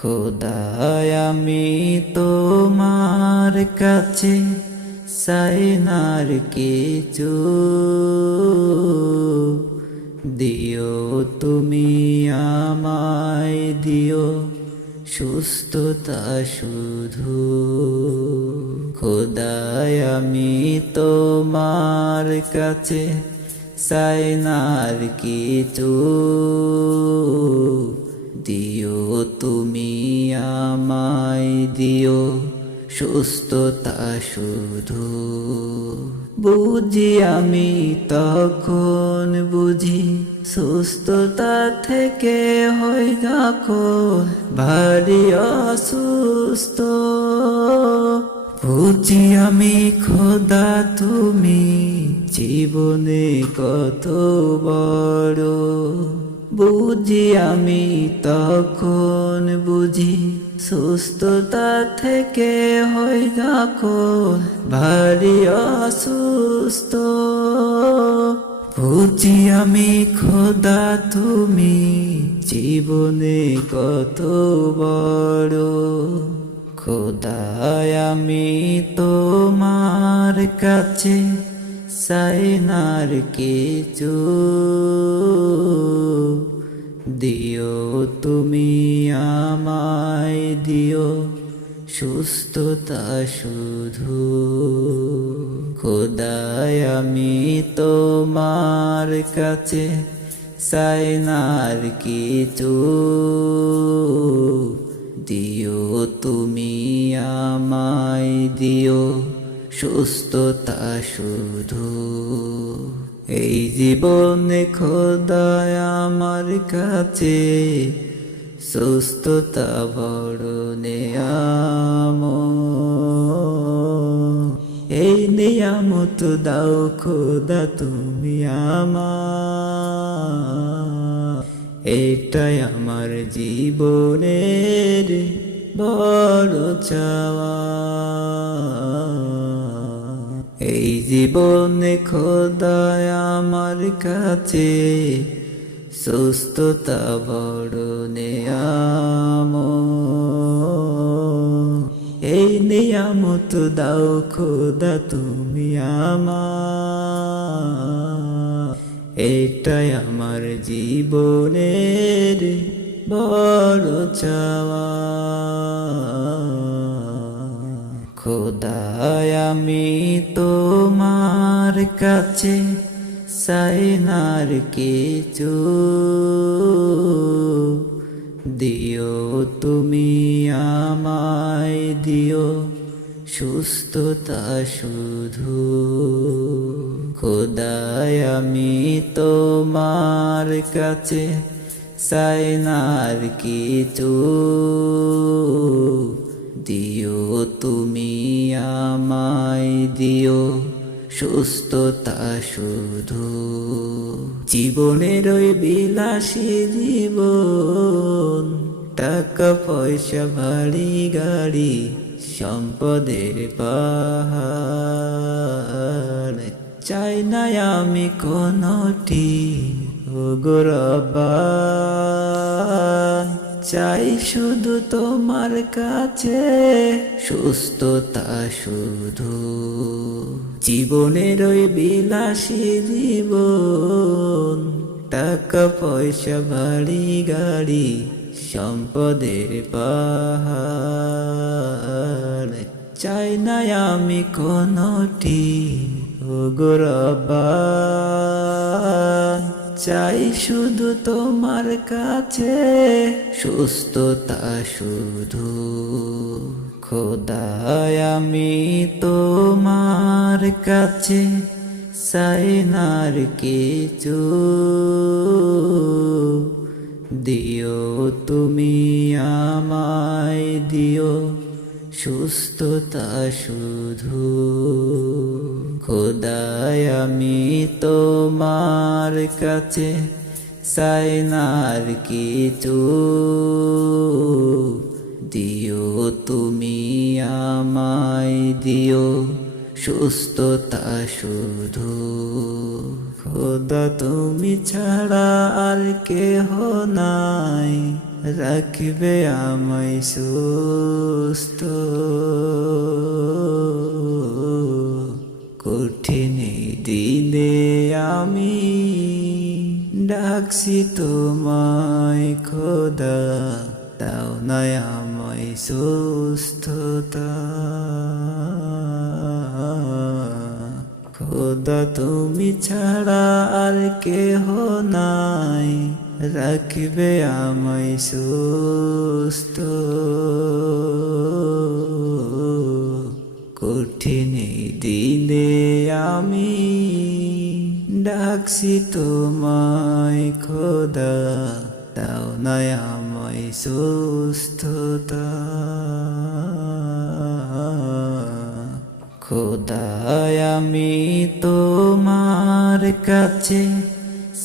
খোদায় আমি তোমার কাছে চাই না আর কিছু, দিও তুমি আমায় দিও সুস্থতা শুধু। খোদায় আমি তোমার কাছে চাই না আর কিছু, দিও তুমি আমায় দিও সুস্থতা শুধু। বুঝি আমি তখন বুঝি সুস্থতা থেকে হই যখন ভারী অসুস্থ। বুঝি আমি খোদা তুমি জীবনে কত বড়, বুঝি আমি তখন বুঝি সুস্থতা থেকে হই যখন ভারী অসুস্থ। বুঝি আমি খোদা তুমি জীবনে কত বড়। খোদায় আমি তোমার কাছে চাই না আর কিছু, দিও তুমি আমায় দিও সুস্থতা শুধু। খোদায় আমি তোমার কাছে চাই না আর কিছু, দিও তুমি আমায় দিও সুস্থতা শুধু। এই জীবনে খোদায় আমার কাছে সুস্থতা বড় নেয়ামত। এই নিয়ামত দাও খোদা তুমি আমার, এটাই আমার জীবনের বড় চাওয়া। এই জীবনে খোদায় আমার কাছে সুস্থতা বড় নেয়ামত। এই নিয়ামত দাও খোদা তুমি আমার, এটাই আমার জীবনের বড় চাওয়া। খোদায় আমি তোমার কাছে চাই না আর কিছু, দিও তুমি আমায় দিও সুস্থতা শুধু। খোদায় আমি তোমার কাছে চাই না আর কিছু, দিও তুমি আমায় দিও সুস্থতা শুধু। জীবনের ওই বিলাসী জীবন, টাকা পয়সা বাড়ি গাড়ি সম্পদের পাহাড়, চাই না আমি কোনটি ও গো রব্বা। চাই শুধু তোমার কাছে সুস্থতা শুধু। জীবনের ওই বিলাসী জীবন, টাকা পয়সা বাড়ি গাড়ি সম্পদের পাহাড়, চাই না আমি কোনটি ও গো রব্বা। চাই শুধু তোমার কাছে সুস্থতা শুধু। খোদায় আমি তোমার কাছে চাই না আর কিছু, দিও তুমি আমায় দিও সুস্থতা শুধু। খোদায় আমি তোমার কাছে চাই না আর কিছু, দিও তুমি আমায় দিও সুস্থতা শুধু। খোদা তুমি ছাড়া আর কেহ নাই, রাখবে আমায় সুস্থ। কঠিন এই দিনে আমি ডাকছি তোমায় খোদা, দাও না আমায় সুস্থতা। খোদা তুমি ছাড়া আর কেহ নাই, রাখবে আমায় সুস্থ। কঠিন এই দিনে আমি ডাকছি তোমায় খোদা, দাও না আমায় সুস্থতা। খোদা আমি তোমার কাছে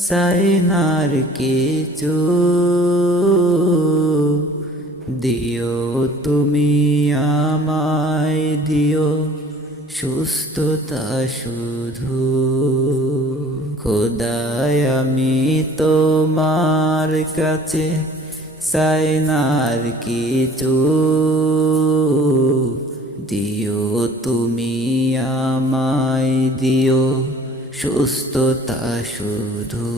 চাই না আর কিছু, দিও তুমি আমায় দিও সুস্থতা শুধু। খোদায় আমি তোমার কাছে চাই না আর কিছু, দিও তুমি আমায় দিও সুস্থতা শুধু।